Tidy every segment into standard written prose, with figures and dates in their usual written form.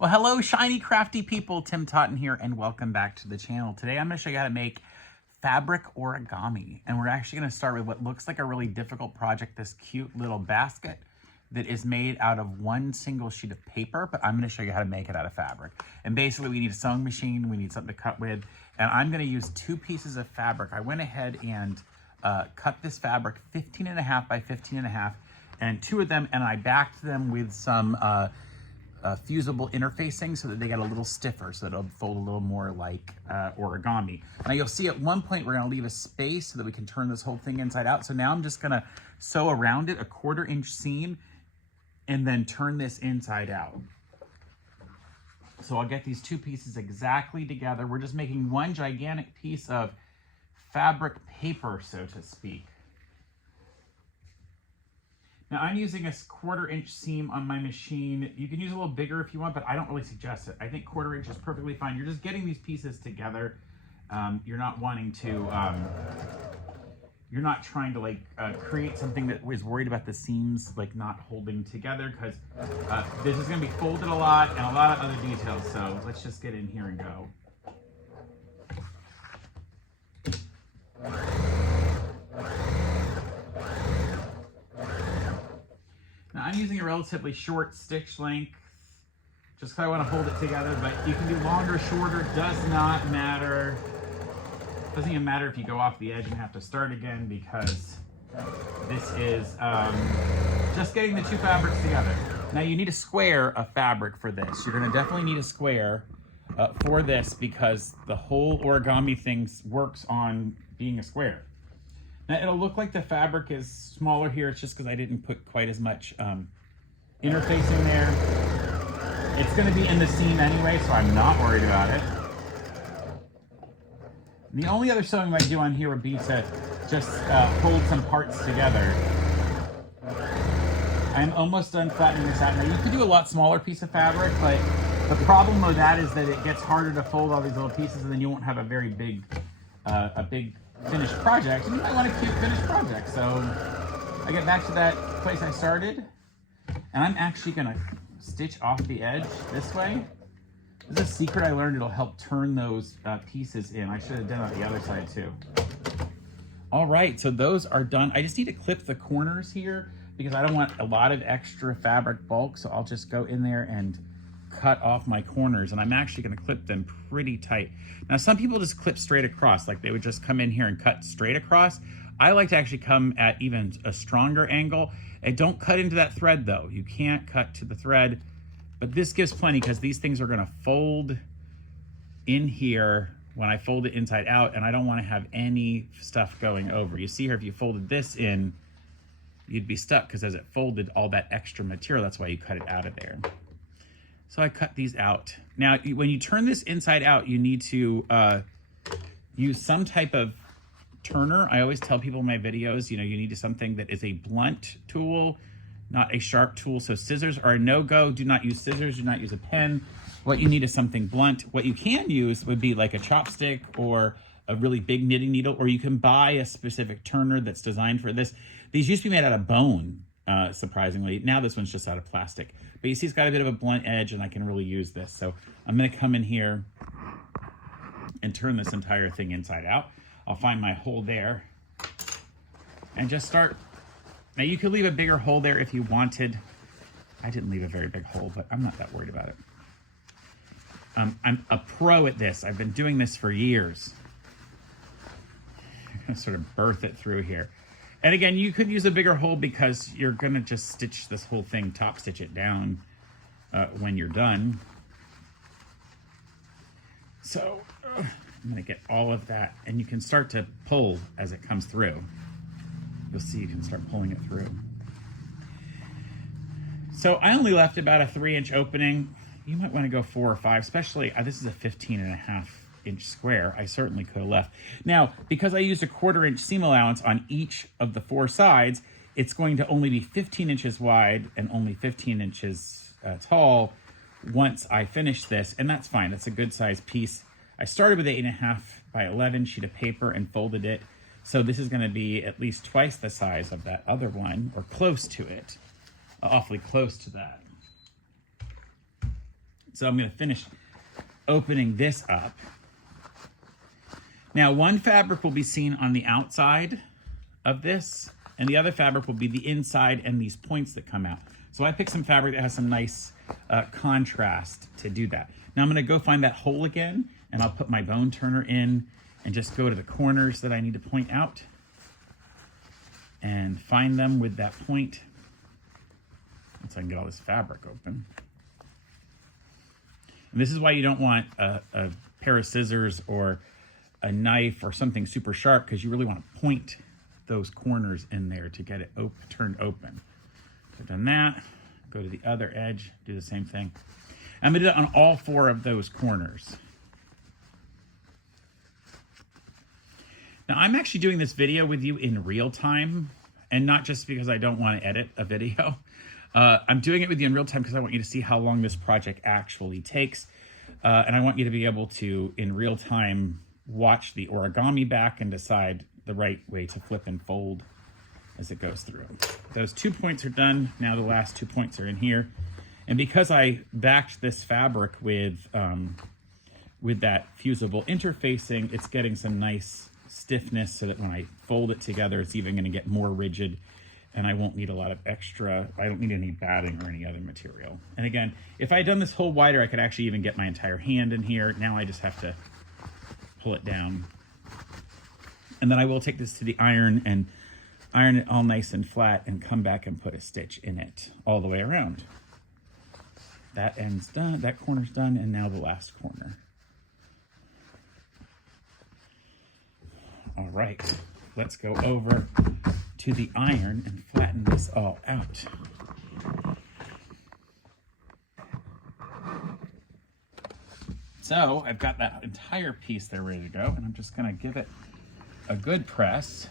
Well, hello, Shiny Crafty People. Tim Totten here, and welcome back to the channel. Today, I'm going to show you how to make fabric origami. And we're actually going to start with what looks like a really difficult project, this cute little basket that is made out of one single sheet of paper, but I'm going to show you how to make it out of fabric. And basically, we need a sewing machine, we need something to cut with, and I'm going to use 2 pieces of fabric. I went ahead and cut this fabric 15.5 by 15.5, and 2 of them, and I backed them with some fusible interfacing so that they get a little stiffer, so that it'll fold a little more like origami. Now you'll see at one point we're going to leave a space so that we can turn this whole thing inside out. So now I'm just going to sew around it a 1/4 inch seam and then turn this inside out. So I'll get these 2 pieces exactly together. We're just making one gigantic piece of fabric paper, so to speak. Now I'm using a 1/4 inch seam on my machine. You can use a little bigger if you want, but I don't really suggest it. I think 1/4 inch is perfectly fine. You're just getting these pieces together. You're not wanting to, you're not trying to create something that was worried about the seams not holding together, because this is gonna be folded a lot and a lot of other details. So let's just get in here and go. Now I'm using a relatively short stitch length just because I want to hold it together, but you can do longer, shorter, does not matter. Doesn't even matter if you go off the edge and have to start again, because this is just getting the 2 fabrics together. Now you need a square of fabric for this. You're going to definitely need a square for this, because the whole origami thing works on being a square. Now it'll look like the fabric is smaller here. It's just because I didn't put quite as much interfacing there. It's going to be in the seam anyway, so I'm not worried about it. The only other sewing I might do on here would be to just hold some parts together. I'm almost done flattening this out. Now you could do a lot smaller piece of fabric, but the problem with that is that it gets harder to fold all these little pieces, and then you won't have a very big, finished project, and you might want a cute finished project. So I get back to that place I started, and I'm actually gonna stitch off the edge this way. This is a secret I learned. It'll help turn those pieces in. I should have done it on the other side too. All right, so those are done. I just need to clip the corners here because I don't want a lot of extra fabric bulk, so I'll just go in there and cut off my corners, and I'm actually going to clip them pretty tight. Now some people just clip straight across, like they would just come in here and cut straight across. I like to actually come at even a stronger angle, and don't cut into that thread though. You can't cut to the thread, but this gives plenty because these things are going to fold in here when I fold it inside out, and I don't want to have any stuff going over. You see here, if you folded this in, you'd be stuck because as it folded all that extra material, that's why you cut it out of there. So I cut these out. Now, when you turn this inside out, you need to use some type of turner. I always tell people in my videos, you need something that is a blunt tool, not a sharp tool. So scissors are a no-go. Do not use scissors. Do not use a pen. What you need is something blunt. What you can use would be like a chopstick or a really big knitting needle, or you can buy a specific turner that's designed for this. These used to be made out of bone. Surprisingly. Now this one's just out of plastic. But you see it's got a bit of a blunt edge, and I can really use this. So I'm going to come in here and turn this entire thing inside out. I'll find my hole there and just start. Now you could leave a bigger hole there if you wanted. I didn't leave a very big hole, but I'm not that worried about it. I'm a pro at this. I've been doing this for years. I'm going to sort of birth it through here. And again, you could use a bigger hole because you're going to just stitch this whole thing, top stitch it down when you're done. So I'm going to get all of that, and you can start to pull as it comes through. You'll see you can start pulling it through. So I only left about a 3-inch opening. You might want to go 4 or 5, especially this is a 15.5 inch square. I certainly could have left. Now, because I used a 1/4 inch seam allowance on each of the 4 sides, it's going to only be 15 inches wide and only 15 inches tall once I finish this, and that's fine. That's a good size piece. I started with an 8.5 by 11 sheet of paper and folded it. So this is going to be at least twice the size of that other one, or close to it, awfully close to that. So I'm going to finish opening this up. Now, one fabric will be seen on the outside of this, and the other fabric will be the inside and these points that come out. So I picked some fabric that has some nice contrast to do that. Now I'm going to go find that hole again, and I'll put my bone turner in and just go to the corners that I need to point out and find them with that point. Once I can get all this fabric open. And this is why you don't want a pair of scissors or a knife or something super sharp, because you really want to point those corners in there to get it turned open. So I've done that. Go to the other edge, do the same thing. I'm going to do that on all 4 of those corners. Now, I'm actually doing this video with you in real time, and not just because I don't want to edit a video. I'm doing it with you in real time because I want you to see how long this project actually takes. And I want you to be able to, in real time, watch the origami back and decide the right way to flip and fold as it goes through. Those 2 points are done. Now the last 2 points are in here. And because I backed this fabric with that fusible interfacing, it's getting some nice stiffness so that when I fold it together, it's even going to get more rigid, and I won't need a lot of extra, I don't need any batting or any other material. And again, if I had done this hole wider, I could actually even get my entire hand in here. Now I just have to pull it down. And then I will take this to the iron and iron it all nice and flat and come back and put a stitch in it all the way around. That end's done, that corner's done, and now the last corner. All right, let's go over to the iron and flatten this all out. So I've got that entire piece there ready to go, and I'm just gonna give it a good press.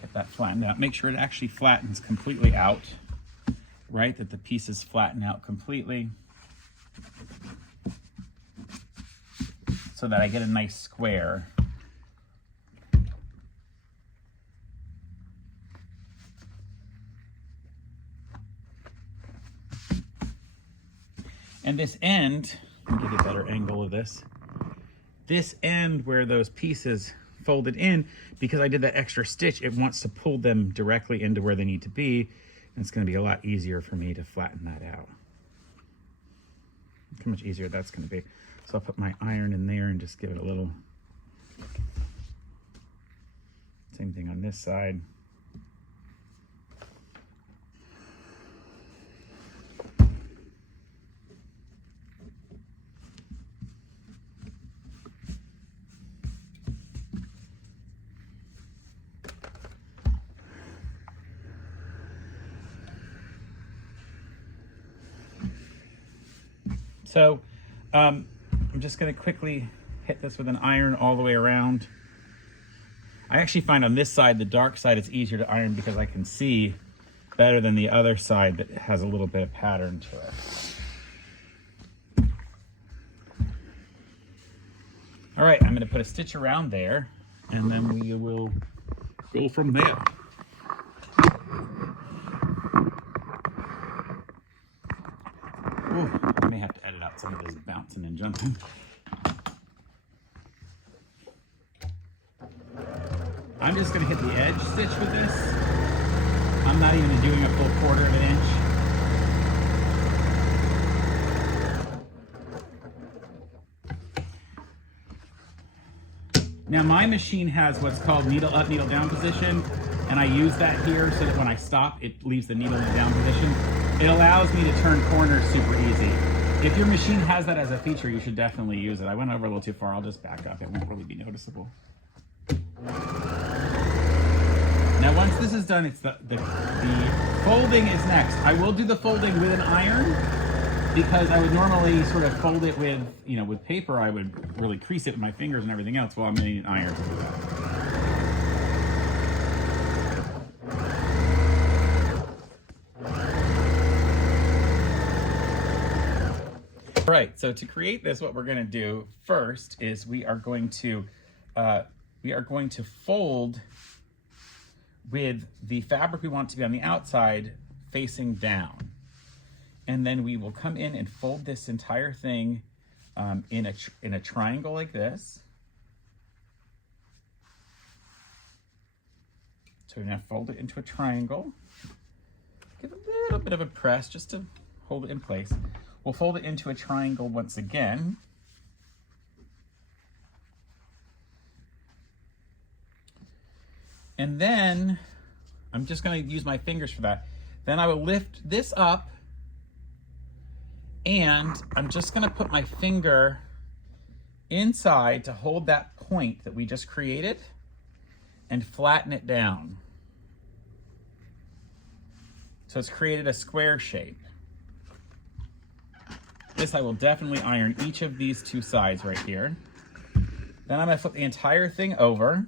Get that flattened out. Make sure it actually flattens completely out, right? That the pieces flatten out completely so that I get a nice square. And this end, let me get a better angle of this. This end where those pieces folded in, because I did that extra stitch, it wants to pull them directly into where they need to be. And it's going to be a lot easier for me to flatten that out. Look how much easier that's going to be. So I'll put my iron in there and just give it a little. Same thing on this side. So I'm just going to quickly hit this with an iron all the way around. I actually find on this side, the dark side, it's easier to iron because I can see better than the other side that has a little bit of pattern to it. All right, I'm going to put a stitch around there, and then we will go from there. Ooh, I may have to edit out some of this bouncing and jumping. I'm just going to hit the edge stitch with this. I'm not even doing a full 1/4 of an inch. Now my machine has what's called needle up, needle down position, and I use that here so that when I stop, it leaves the needle in the down position. It allows me to turn corners super easy. If your machine has that as a feature, you should definitely use it. I went over a little too far. I'll just back up. It won't really be noticeable. Now, once this is done, it's the folding is next. I will do the folding with an iron because I would normally sort of fold it with, you know, with paper. I would really crease it with my fingers and everything else. Well, I'm going to need an iron to do that. All right, so to create this, what we're going to do first is we are going to fold with the fabric we want to be on the outside facing down. And then we will come in and fold this entire thing in a triangle like this. So we're going to fold it into a triangle. Give it a little bit of a press just to hold it in place. We'll fold it into a triangle once again. And then I'm just going to use my fingers for that. Then I will lift this up, and I'm just going to put my finger inside to hold that point that we just created and flatten it down. So it's created a square shape. This I will definitely iron each of these two sides right here. Then I'm going to flip the entire thing over.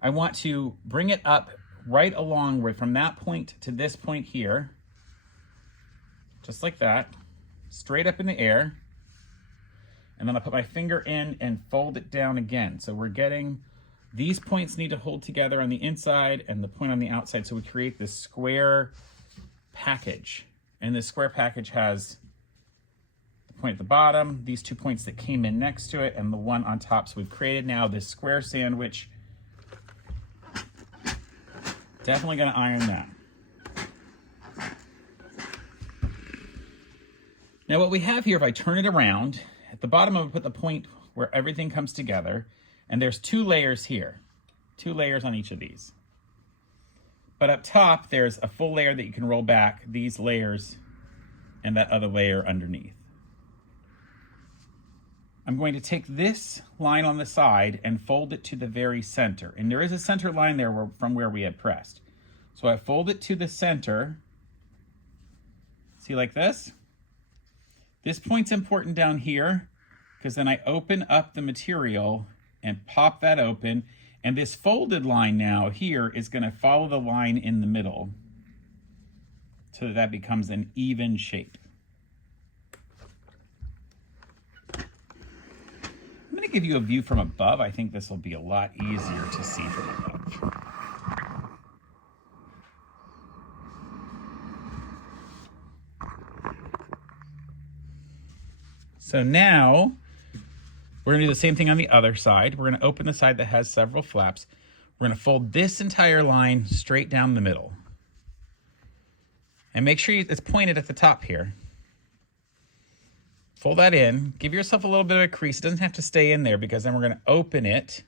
I want to bring it up right along with from that point to this point here, just like that, straight up in the air. And then I'll put my finger in and fold it down again. So we're getting, these points need to hold together on the inside and the point on the outside. So we create this square package. And this square package has the point at the bottom, these 2 points that came in next to it, and the one on top. So we've created now this square sandwich. Definitely going to iron that. Now what we have here, if I turn it around, at the bottom I'm going to put the point where everything comes together, and there's 2 layers here. 2 layers on each of these. But up top, there's a full layer that you can roll back, these layers, and that other layer underneath. I'm going to take this line on the side and fold it to the very center. And there is a center line there from where we had pressed. So I fold it to the center. See, like this? This point's important down here because then I open up the material and pop that open. And this folded line now here is going to follow the line in the middle so that that becomes an even shape. I'm going to give you a view from above. I think this will be a lot easier to see from above. So now we're going to do the same thing on the other side. We're going to open the side that has several flaps. We're going to fold this entire line straight down the middle. And make sure it's pointed at the top here. Fold that in. Give yourself a little bit of a crease. It doesn't have to stay in there because then we're going to open it,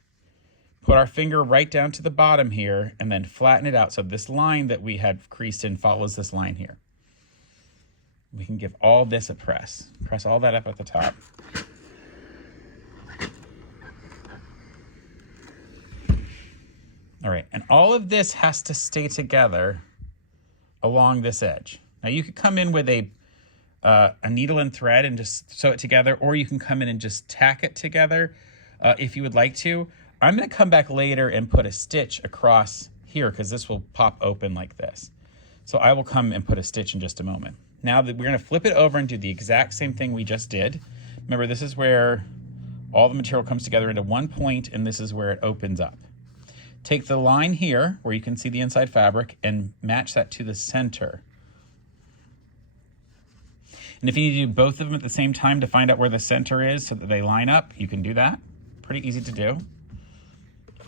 put our finger right down to the bottom here, and then flatten it out. So this line that we had creased in follows this line here. We can give all this a press. Press all that up at the top. All right, and all of this has to stay together along this edge. Now you could come in with a needle and thread and just sew it together, or you can come in and just tack it together if you would like to. I'm going to come back later and put a stitch across here because this will pop open like this. So I will come and put a stitch in just a moment. Now that we're going to flip it over and do the exact same thing we just did. Remember, this is where all the material comes together into one point, and this is where it opens up. Take the line here where you can see the inside fabric and match that to the center. And if you need to do both of them at the same time to find out where the center is so that they line up, you can do that. Pretty easy to do.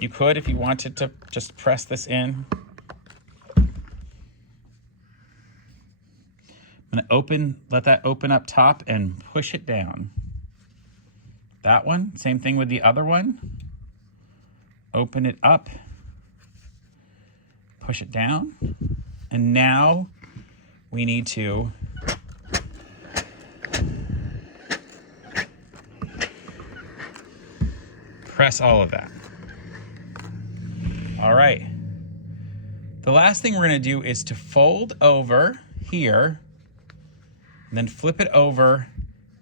You could, if you wanted to, just press this in. I'm going to let that open up top and push it down. That one, same thing with the other one. Open it up, push it down, and now we need to press all of that. All right. The last thing we're going to do is to fold over here, and then flip it over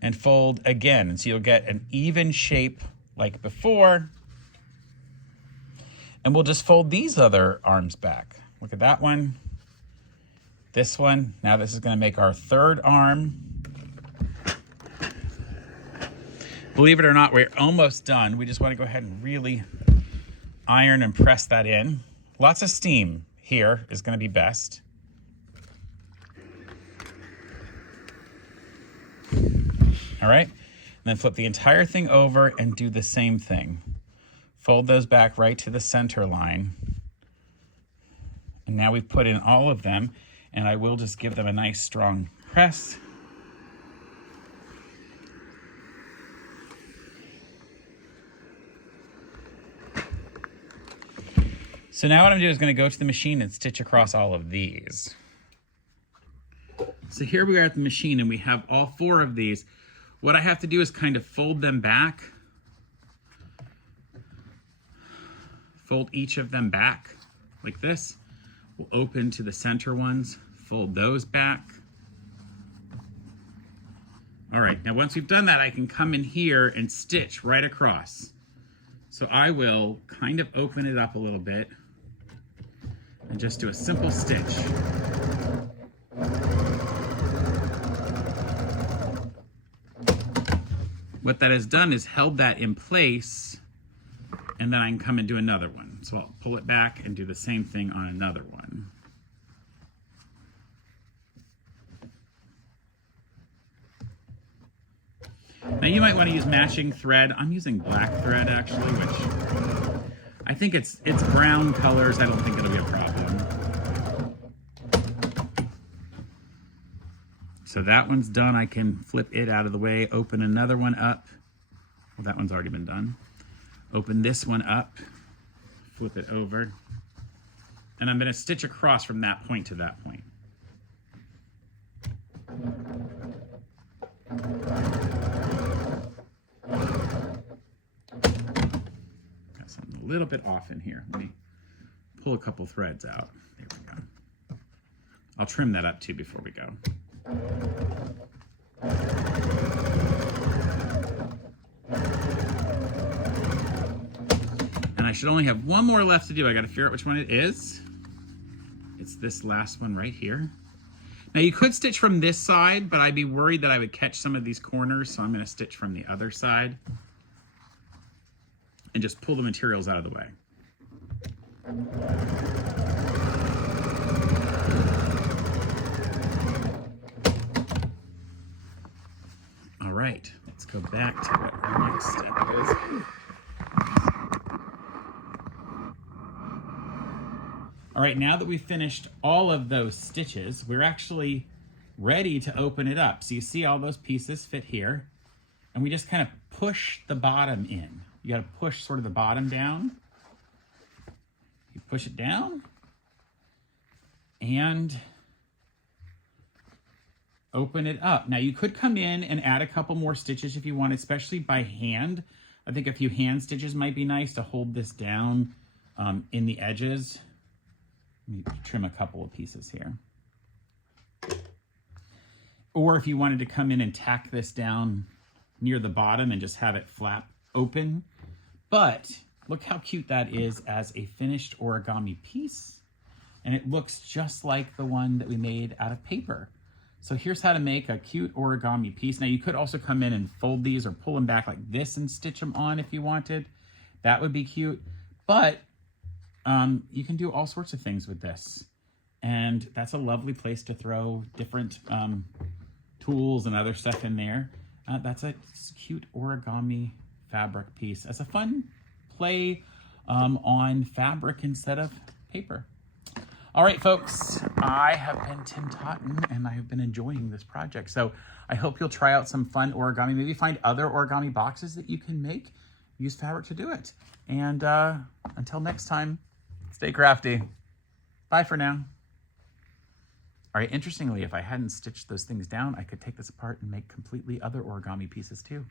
and fold again. And so you'll get an even shape like before. And we'll just fold these other arms back. Look at that one. This one. Now this is going to make our third arm. Believe it or not, we're almost done. We just want to go ahead and really iron and press that in. Lots of steam here is going to be best. All right, and then flip the entire thing over and do the same thing. Fold those back right to the center line. And now we've put in all of them, and I will just give them a nice strong press. So now what I'm doing is going to go to the machine and stitch across all of these. So here we are at the machine, and we have all 4 of these. What I have to do is kind of fold them back. Fold each of them back like this. We'll open to the center ones, fold those back. All right, now once we've done that, I can come in here and stitch right across. So I will kind of open it up a little bit and just do a simple stitch. What that has done is held that in place, and then I can come and do another one. So I'll pull it back and do the same thing on another one. Now you might want to use matching thread. I'm using black thread actually, which I think it's brown colors. I don't think it'll be a problem. So that one's done. I can flip it out of the way, open another one up. Well, that one's already been done. Open this one up, flip it over, and I'm going to stitch across from that point to that point. Got something a little bit off in here. Let me pull a couple threads out. There we go. I'll trim that up too before we go. And I should only have one more left to do. I got to figure out which one it is. It's this last one right here. Now you could stitch from this side, but I'd be worried that I would catch some of these corners, so I'm going to stitch from the other side and just pull the materials out of the way. All right, let's go back to what our next step is. All right, now that we've finished all of those stitches, we're actually ready to open it up. So you see all those pieces fit here, and we just kind of push the bottom in. You gotta push sort of the bottom down. You push it down, and open it up. Now you could come in and add a couple more stitches if you want, especially by hand. I think a few hand stitches might be nice to hold this down in the edges. Let me trim a couple of pieces here. Or if you wanted to come in and tack this down near the bottom and just have it flap open. But look how cute that is as a finished origami piece. And it looks just like the one that we made out of paper. So here's how to make a cute origami piece. Now you could also come in and fold these or pull them back like this and stitch them on if you wanted. That would be cute. But you can do all sorts of things with this. And that's a lovely place to throw different tools and other stuff in there. That's a cute origami fabric piece as a fun play on fabric instead of paper. All right, folks, I have been Tim Totten, and I have been enjoying this project. So I hope you'll try out some fun origami. Maybe find other origami boxes that you can make. Use fabric to do it. And until next time, stay crafty. Bye for now. All right, interestingly, if I hadn't stitched those things down, I could take this apart and make completely other origami pieces too.